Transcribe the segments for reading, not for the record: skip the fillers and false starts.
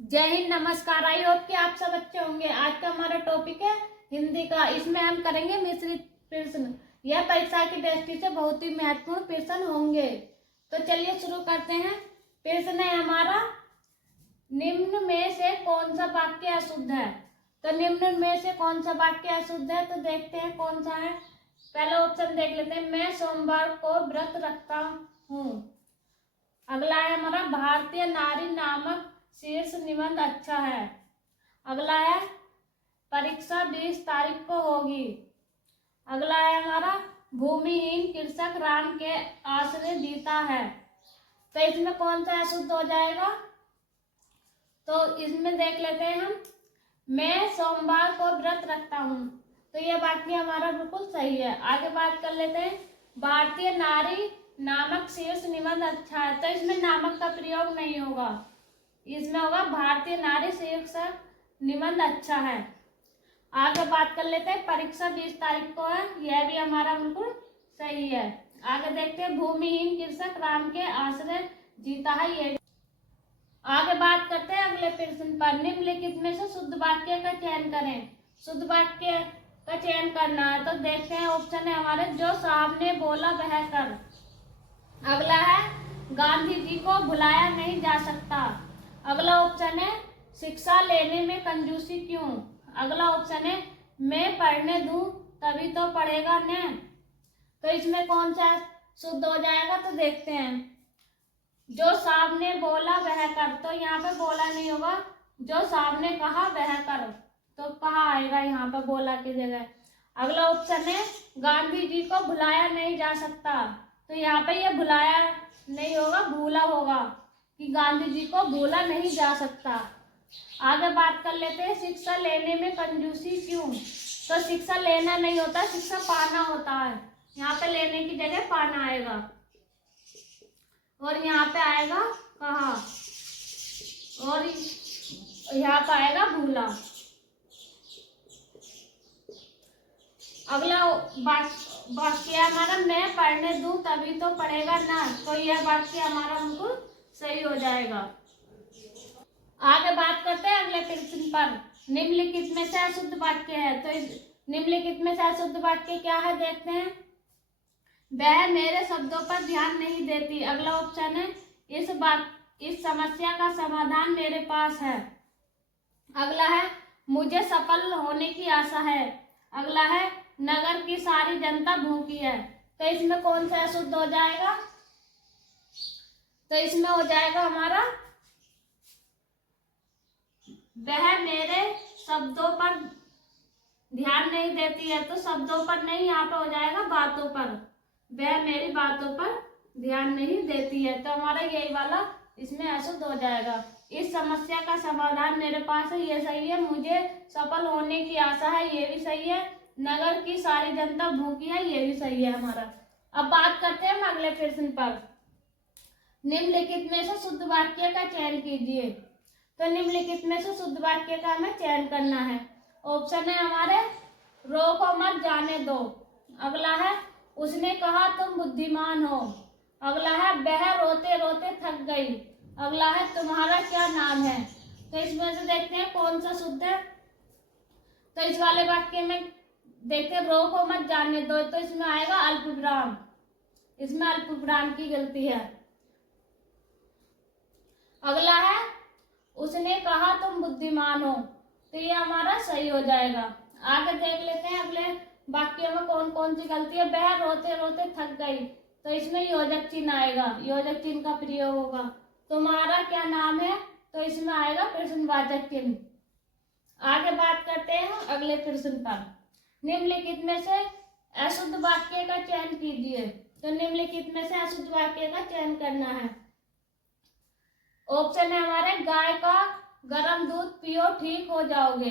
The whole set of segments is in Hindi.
जय हिंद, नमस्कार। आई होप कि आप सब अच्छे होंगे। आज का हमारा टॉपिक है हिंदी का। इसमें हम करेंगे मिश्रित प्रश्न। यह परीक्षा की दृष्टि से बहुत ही महत्वपूर्ण प्रश्न होंगे। तो चलिए शुरू करते हैं। प्रश्न है हमारा, निम्न में से कौन सा वाक्य अशुद्ध है। तो निम्न में से कौन सा वाक्य अशुद्ध है, तो देखते हैं कौन सा है। पहला ऑप्शन देख लेते हैं, मैं सोमवार को व्रत रखता हूँ। अगला है हमारा, भारतीय नारी नामक शीर्ष निबंध अच्छा है। अगला है, परीक्षा 20 तारीख को होगी। अगला है हमारा, भूमिहीन कृषक राम के आश्रय जीता है। तो इसमें कौन सा अशुद्ध हो जाएगा, तो इसमें देख लेते हैं हम, मैं सोमवार को व्रत रखता हूँ। तो ये वाक्य हमारा बिल्कुल सही है। आगे बात कर लेते हैं, भारतीय नारी नामक शीर्ष निबंध अच्छा है। तो इसमें नामक का प्रयोग नहीं होगा, इसमें होगा भारतीय नारी शीर्षक निबंध अच्छा है। आगे बात कर लेते हैं, परीक्षा 20 तारीख को है। यह भी हमारा बिल्कुल सही है। आगे देखते हैं, भूमिहीन कृषक राम के आश्रय जीता है। ये आगे बात करते हैं अगले प्रश्न पर, निम्नलिखित में से शुद्ध वाक्य का चयन करें। शुद्ध वाक्य का चयन करना है। तो देखते हैं, ऑप्शन है हमारे, जो साहब ने बोला वह कर। अगला है, गांधी जी को भुलाया नहीं जा सकता। अगला ऑप्शन है, शिक्षा लेने में कंजूसी क्यों। अगला ऑप्शन है, मैं पढ़ने दूं तभी तो पढ़ेगा न। तो इसमें कौन सा शुद्ध हो जाएगा, तो देखते हैं, जो साहब ने बोला वह कर। तो यहाँ पे बोला नहीं होगा, जो साहब ने कहा वह कर। तो कहा आएगा यहाँ पे बोला की जगह। अगला ऑप्शन है, गांधी जी को भुलाया नहीं जा सकता। तो यहाँ पे ये भुलाया नहीं होगा, भूला होगा, कि गांधी जी को भूला नहीं जा सकता। आगे बात कर लेते हैं, शिक्षा लेने में कंजूसी क्यों। तो शिक्षा लेना नहीं होता, शिक्षा पाना होता है। यहाँ पे लेने की जगह पाना आएगा, और यहाँ पे आएगा कहा, और यहाँ पे आएगा भूला। अगला वाक्य हमारा, मैं पढ़ने दूं तभी तो पढ़ेगा ना। तो यह वाक्य हमारा बिल्कुल सही हो जाएगा। आगे बात करते हैं अगले प्रश्न पर, निम्नलिखित में से अशुद्ध वाक्य है। तो निम्नलिखित में से अशुद्ध वाक्य क्या है, देखते हैं। वह मेरे शब्दों पर ध्यान नहीं देती। अगला ऑप्शन है, इस समस्या का समाधान मेरे पास है। अगला है, मुझे सफल होने की आशा है। अगला है, नगर की सारी जनता भूखी है। तो इसमें कौन सा अशुद्ध हो जाएगा, तो इसमें हो जाएगा हमारा, वह मेरे शब्दों पर ध्यान नहीं देती है। तो शब्दों पर नहीं, यहाँ पे हो जाएगा बातों पर। वह मेरी बातों पर ध्यान नहीं देती है। तो हमारा यही वाला इसमें अशुद्ध हो जाएगा। इस समस्या का समाधान मेरे पास है, ये सही है। मुझे सफल होने की आशा है, ये भी सही है। नगर की सारी जनता भूखी है, ये भी सही है हमारा। अब बात करते हैं हम अगले प्रश्न पर, निम्नलिखित में से शुद्ध वाक्य का चयन कीजिए। तो निम्नलिखित में से शुद्ध वाक्य का हमें चयन करना है। ऑप्शन है हमारे, रोको मत जाने दो। अगला है, उसने कहा तुम बुद्धिमान हो। अगला है, वह रोते रोते थक गई। अगला है, तुम्हारा क्या नाम है। तो इसमें से देखते हैं कौन सा शुद्ध है। तो इस वाले वाक्य में देखते हैं, रोको मत जाने दो। तो इसमें आएगा अल्पविराम, इसमें अल्पविराम की गलती है। अगला है, उसने कहा तुम बुद्धिमान हो। तो ये हमारा सही हो जाएगा। आगे देख लेते हैं अगले वाक्य में कौन कौन सी गलती है। वह रोते रोते थक गई। तो इसमें योजक चिन्ह आएगा, योजक चिन्ह का प्रयोग होगा। तुम्हारा क्या नाम है, तो इसमें आएगा प्रश्नवाचक चिन्ह। आगे बात करते हैं अगले प्रश्न पर, निम्नलिखित में से अशुद्ध वाक्य का चयन कीजिए। तो निम्नलिखित में से अशुद्ध वाक्य का चयन करना है। ऑप्शन है हमारे, गाय का गर्म दूध पियो ठीक हो जाओगे।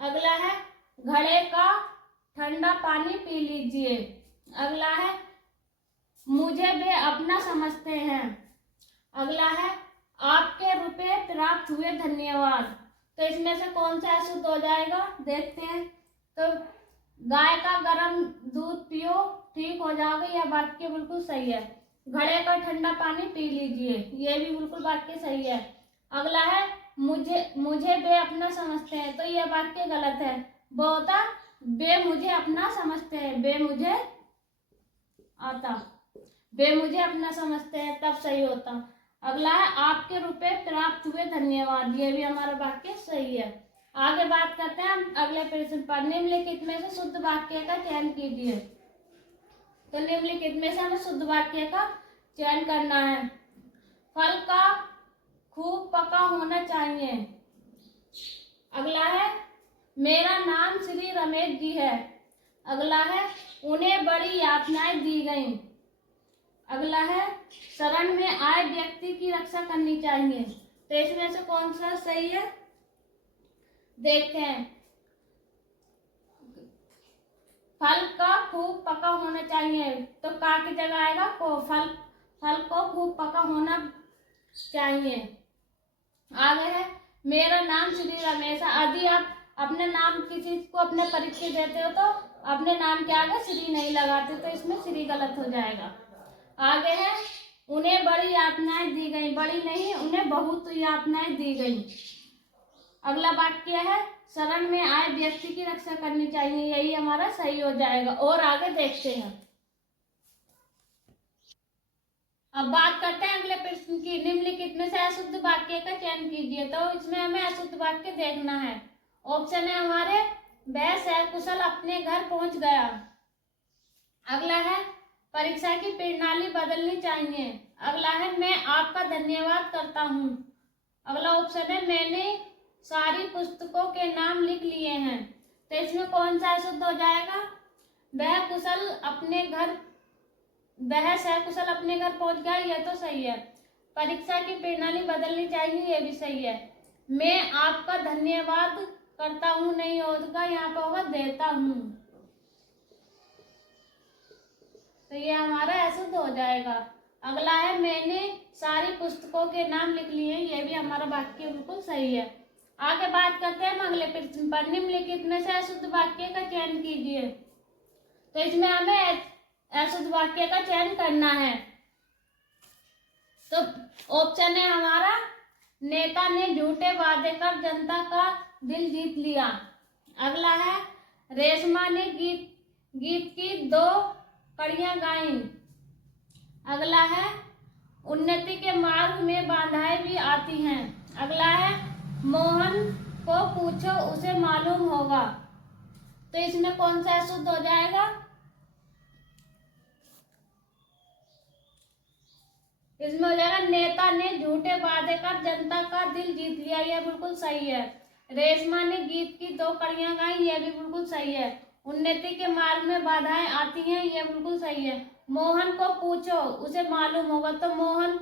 अगला है, घड़े का ठंडा पानी पी लीजिए। अगला है, मुझे वे अपना समझते हैं। अगला है, आपके रुपए प्राप्त हुए धन्यवाद। तो इसमें से कौन सा अशुद्ध हो जाएगा, देखते हैं। तो गाय का गर्म दूध पियो ठीक हो जाओगे, यह वाक्य बिल्कुल सही है। घड़े का ठंडा पानी पी लीजिए, ये भी बिल्कुल वाक्य सही है। अगला है, मुझे वे अपना समझते हैं, तो यह वाक्य गलत है। वो होता वे मुझे अपना समझते हैं, वे मुझे अपना समझते हैं, तब सही होता। अगला है आपके रुपए प्राप्त हुए, धन्यवाद। ये भी हमारा वाक्य सही है। आगे बात करते हैं हम अगले प्रश्न पर। निम्नलिखित में से शुद्ध वाक्य का चयन कीजिए। तो निम्नलिखित में से हमें शुद्ध वाक्य का चयन करना है। फल का खूब पका होना चाहिए। अगला है मेरा नाम श्री रमेश जी है। अगला है उन्हें बड़ी यातनाएं दी गईं। अगला है शरण में आए व्यक्ति की रक्षा करनी चाहिए। तो इसमें से कौन सा सही है, देखते हैं। फल का खूब पका होना चाहिए, तो का की जगह आएगा को। फल को खूब पका होना चाहिए। आगे है मेरा नाम श्री रमेश। यदि आप अपने नाम किसी को अपने परिचय देते हो तो अपने नाम के आगे श्री नहीं लगाते, तो इसमें श्री गलत हो जाएगा। आगे है उन्हें बड़ी यातनाएं दी गई। बड़ी नहीं, उन्हें बहुत यातनाएं दी गई। अगला वाक्य है शरण में आए व्यक्ति की रक्षा करनी चाहिए। यही हमारा सही हो जाएगा। और आगे देखते हैं। अब बात करते हैं अगले प्रश्न की। निम्नलिखित में से अशुद्ध वाक्य का चयन कीजिए। तो इसमें हमें अशुद्ध वाक्य देखना है। ऑप्शन है हमारे वह सकुशल अपने घर पहुंच गया। अगला है परीक्षा की प्रणाली बदलनी चाहिए। अगला है मैं आपका धन्यवाद करता हूँ। अगला ऑप्शन है मैंने सारी पुस्तकों के नाम लिख लिए हैं। तो इसमें कौन सा अशुद्ध हो जाएगा? वह सकुशल अपने घर पहुंच गया, यह तो सही है। परीक्षा की प्रणाली बदलनी चाहिए, यह भी सही है। मैं आपका धन्यवाद करता हूँ नहीं होगा, यहाँ पर होगा देता हूँ। तो ये हमारा अशुद्ध हो जाएगा। अगला है मैंने सारी पुस्तकों के नाम लिख लिए हैं। ये भी हमारा वाक्य बिल्कुल सही है। आगे बात करते हैं हम अगले प्रश्न पर। निम्नलिखित में से अशुद्ध वाक्य का चयन कीजिए। तो इसमें हमें अशुद्ध वाक्य का चयन करना है। तो ऑप्शन है हमारा नेता ने झूठे वादे कर जनता का दिल जीत लिया। अगला है रेशमा ने गीत की 2 कड़ियां गाईं। अगला है उन्नति के मार्ग में बाधाएं भी आती हैं। अगला है मोहन को पूछो उसे मालूम होगा। तो इसमें कौन सा अशुद्ध हो जाएगा? इसमें हो जाएगा नेता ने झूठे वादे कर जनता का दिल जीत लिया, यह बिल्कुल सही है। रेशमा ने गीत की 2 कड़ियां गाई, यह भी बिल्कुल सही है। उन्नति के मार्ग में बाधाएं आती हैं, यह बिल्कुल सही है। मोहन को पूछो उसे मालूम होगा, तो मोहन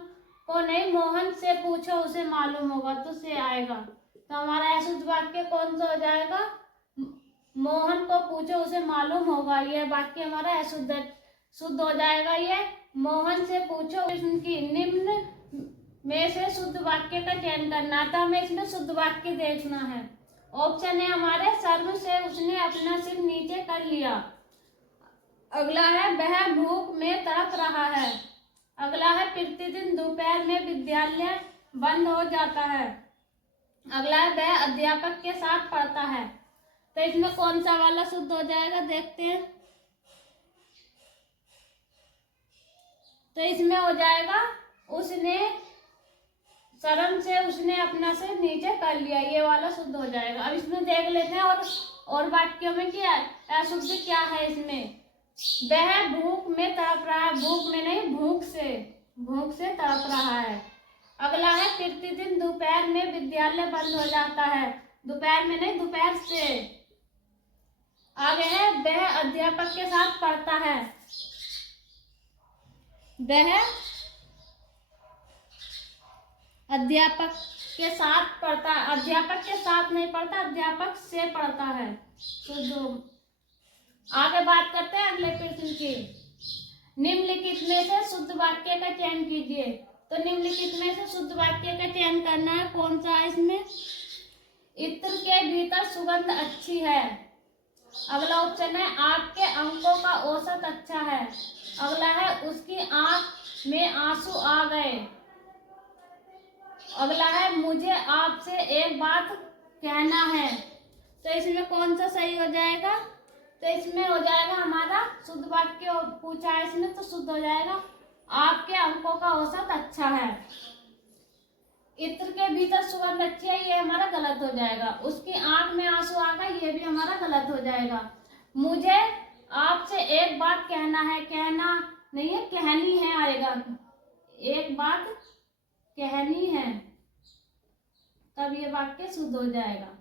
को नहीं, मोहन से पूछो उसे मालूम होगा, तो से आएगा। तो हमारा अशुद्ध वाक्य कौन सा हो जाएगा? मोहन को पूछो उसे मालूम होगा, यह वाक्य हमारा शुद्ध हो जाएगा। ये मोहन से पूछो की निम्न में से शुद्ध वाक्य का चयन करना था। हमें इसमें शुद्ध वाक्य देखना है। ऑप्शन है हमारे शर्म से उसने अपना सिर नीचे कर लिया। अगला है वह भूख में तड़प रहा है। अगला है प्रतिदिन दोपहर में विद्यालय बंद हो जाता है। अगला है वह अध्यापक के साथ पढ़ता है। तो इसमें कौन सा वाला शुद्ध हो जाएगा, देखते हैं। तो इसमें हो जाएगा उसने शर्म से उसने अपना सिर नीचे कर लिया, ये वाला शुद्ध हो जाएगा। अब इसमें देख लेते हैं और वाक्यों में क्या अशुद्ध क्या है। इसमें वह भूख में तड़प रहा है, भूख में नहीं भूख से तड़प रहा है। अगला है प्रतिदिन दोपहर में विद्यालय बंद हो जाता है, दोपहर में नहीं दोपहर से। आगे है वह अध्यापक के साथ पढ़ता है, वह अध्यापक के साथ पढ़ता है, अध्यापक के साथ नहीं पढ़ता, अध्यापक से पढ़ता है। तो आगे बात करते हैं अगले प्रश्न की। निम्नलिखित में से शुद्ध वाक्य का चयन कीजिए। तो निम्नलिखित में से शुद्ध वाक्य का चयन करना है। कौन सा है इसमें? इत्र के भीतर सुगंध अच्छी है। अगला ऑप्शन है आपके अंकों का औसत अच्छा है। अगला है उसकी आंख में आंसू आ गए। अगला है मुझे आपसे एक बात कहना है। तो इसमें कौन सा सही हो जाएगा? तो इसमें हो जाएगा हमारा शुद्ध वाक्य पूछा है इसमें, तो शुद्ध हो जाएगा आपके अंकों का औसत अच्छा है। इत्र के भीतर सुगंध अच्छी है, ये हमारा गलत हो जाएगा। उसकी आंख में आंसू आ गए, ये भी हमारा गलत हो जाएगा। मुझे आपसे एक बात कहना है, कहना नहीं है कहनी है आएगा। एक बात कहनी है, तब ये वाक्य शुद्ध हो जाएगा।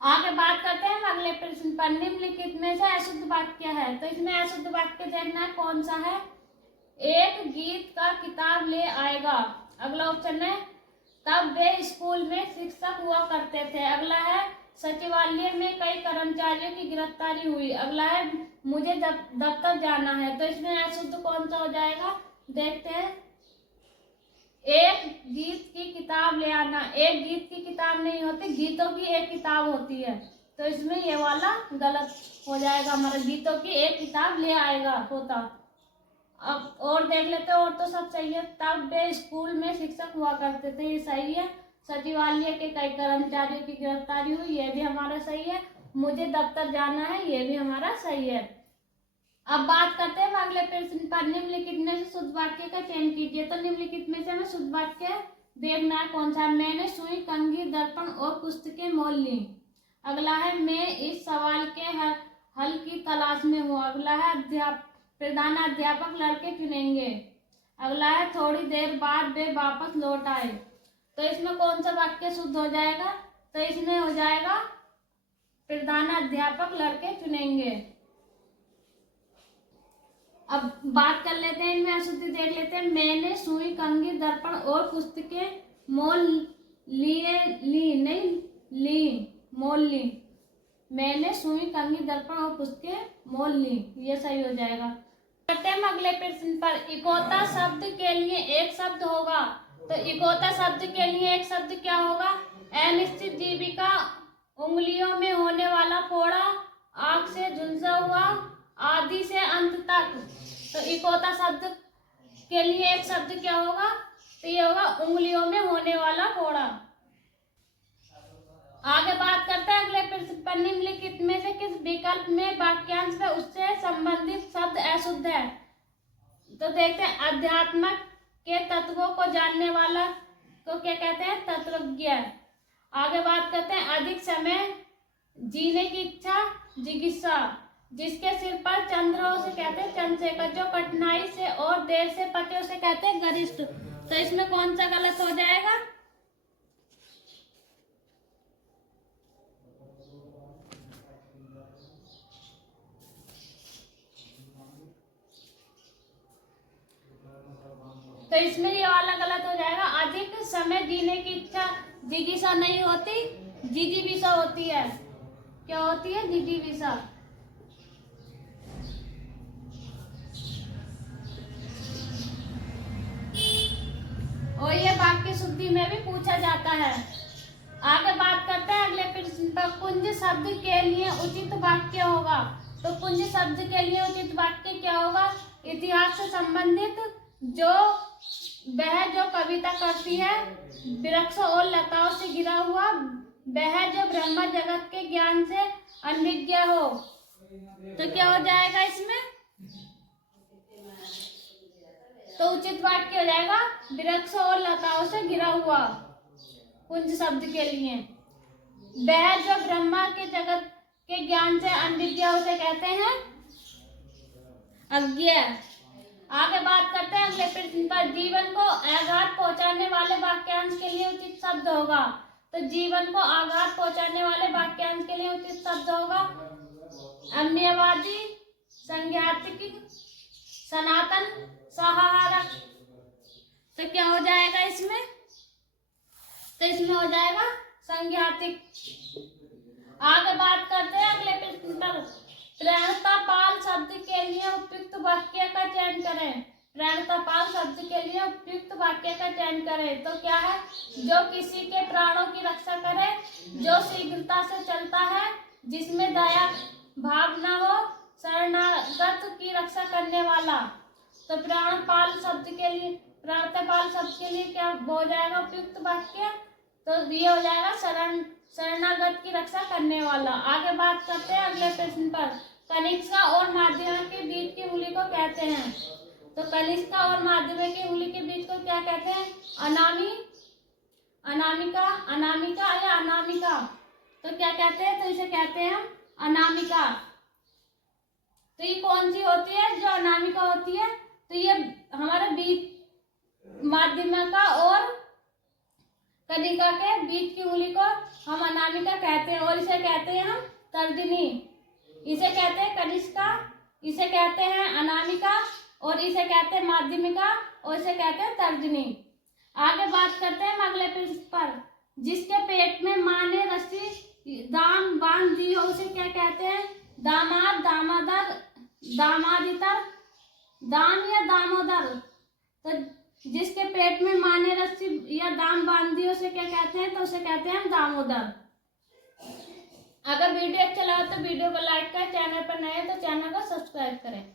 आगे बात करते हैं अगले प्रश्न पर। निम्नलिखित में से अशुद्ध वाक्य है, तो इसमें अशुद्ध वाक्य देखना है कौन सा है। एक गीत का किताब ले आएगा। अगला ऑप्शन है तब वे स्कूल में शिक्षक हुआ करते थे। अगला है सचिवालय में कई कर्मचारियों की गिरफ्तारी हुई। अगला है मुझे दफ्तर जाना है। तो इसमें अशुद्ध कौन सा हो जाएगा, देखते हैं। एक गीत की किताब ले आना, एक गीत की किताब नहीं होती, गीतों की एक किताब होती है। तो इसमें ये वाला गलत हो जाएगा हमारा, गीतों की एक किताब ले आएगा होता। अब और देख लेते हैं, और तो सब सही है। तब वे स्कूल में शिक्षक हुआ करते थे, ये सही है। सचिवालय के कई कर्मचारियों की गिरफ्तारी हुई, ये भी हमारा सही है। मुझे दफ्तर जाना है, ये भी हमारा सही है। अब बात करते हैं अगले प्रश्न पर। निम्नलिखित में से शुद्ध वाक्य का चयन कीजिए। तो निम्नलिखित में से हमें शुद्ध वाक्य देखना है कौन सा। मैंने सुई, कंघी, दर्पण और पुस्तकें मोल ली। अगला है मैं इस सवाल के हल की तलाश में हूँ। अगला है प्रधान अध्यापक लड़के चुनेंगे। अगला है थोड़ी देर बाद वे वापस लौट आए। तो इसमें कौन सा वाक्य शुद्ध हो जाएगा, तो इसमें हो जाएगा प्रधान अध्यापक लड़के चुनेंगे। अब बात कर लेते हैं इनमें अशुद्धि देख लेते हैं। मैंने सुई, कंघी, दर्पण और पुस्तकें मोल मोल ली। मैंने सुई, कंघी, दर्पण और पुस्तकें मोल ली, ये सही हो जाएगा। करते हैं अगले प्रश्न पर। इकोता शब्द के लिए एक शब्द होगा। तो इकोता शब्द के लिए एक शब्द क्या होगा। अनिश्चित जीविका, उंगलियों में होने वाला फोड़ा, आंख से झुलसा हुआ, आदि से अंत तक। तो इकोता शब्द के लिए एक शब्द क्या होगा, तो ये होगा उंगलियों में होने वाला फोड़ा। आगे बात करते हैं अगले प्रश्न पर। निम्नलिखित में से किस विकल्प में वाक्यांश में उससे संबंधित शब्द अशुद्ध है। तो देखते हैं अध्यात्म के तत्वों को जानने वाला को क्या कहते हैं, तत्वज्ञ। आगे बात करते हैं अधिक समय जीने की इच्छा, जिज्ञासा। जिसके सिर पर चंद्र हो उसे कहते हैं चंद्रशेखर। जो कठिनाई से और देर से पके उसे कहते हैं गरिष्ठ। तो इसमें कौन सा गलत हो जाएगा, तो इसमें ये वाला गलत हो जाएगा। अधिक समय जीने की इच्छा जिज्ञासा नहीं होती, जिजीविषा होती है। क्या होती है, जिजीविषा। और ये वाक्य शुद्धि में भी पूछा जाता है। आगे बात करते हैं अगले प्रश्न पर। कुंज शब्द के लिए उचित वाक्य होगा। तो कुंज शब्द के लिए उचित वाक्य क्या होगा, इतिहास से संबंधित वह जो कविता करती है, वृक्षों और लताओं से घिरा हुआ, वह जो ब्रह्म जगत के ज्ञान से अनभिज्ञ हो। तो क्या हो जाएगा इसमें, तो उचित वाक्य हो जाएगा वृक्षों और लताओं से घिरा हुआ। कुंज शब्द के लिए वह जो ब्रह्मा के जगत के ज्ञान से अनभिज्ञ उसे कहते हैं अज्ञ। आगे बात करते हैं अगले प्रश्न पर। जीवन को आघात पहुंचाने वाले वाक्यांश के लिए उचित शब्द होगा। तो जीवन को आघात पहुंचाने वाले वाक्यांश के लिए उचित शब्द होगा अन्यवादी, संज्ञातिक, सनातन, सहारक। तो क्या हो जाएगा इसमें, तो इसमें हो जाएगा संज्ञातिक। आगे बात करते हैं अगले प्रश्न पर। प्रणतापाल शब्द के लिए उपयुक्त वाक्य का चयन करें। प्रणतापाल शब्द के लिए उपयुक्त वाक्य का चयन करें। तो क्या है, जो किसी के प्राणों की रक्षा करे, जो शीघ्रता से चलता है, जिसमें दया भाव न हो, शरणागत की रक्षा करने वाला। तो प्राणपाल शब्द के लिए प्रातःकाल शब्द के लिए क्या हो जाएगा उपयुक्त वाक्य? तो ये हो जाएगा शरणागत की रक्षा करने वाला। आगे बात करते हैं अगले प्रश्न पर। कनिष्का और माध्यमा के बीच की उंगली को कहते हैं। तो कनिष्का और माध्यमा की उंगली के बीच को क्या कहते हैं? अनामिका, अनामिका या अनामिका। तो क्या कहते हैं? तो इसे कहते हैं हम अनामिका। तो ये कौन सी होती है जो अनामिका होती है? तो ये हमारे बीच माध्यमा का और कनिका के बीच की उंगली को हम अनामिका कहते हैं और इसे कहते हैं हम तर्जनी। इसे कहते हैं कनिष्का, इसे कहते हैं अनामिका और इसे कहते हैं माध्यमिका और इसे कहते हैं तर्जनी। आगे बात करते हैं अगले प्रश्न पर। जिसके पेट में मां ने रस्सी दाम बांध दी हो उसे क्या कहते हैं? दामाद, दामादर, दामादितर, दाम या दामोदर। तो जिसके पेट में मां ने रस्सी या दाम बांध दी उसे क्या कहते हैं? तो उसे कहते हैं हम दामोदर। अगर वीडियो अच्छा लगा तो वीडियो को लाइक करें, चैनल पर नए हैं तो चैनल को सब्सक्राइब करें।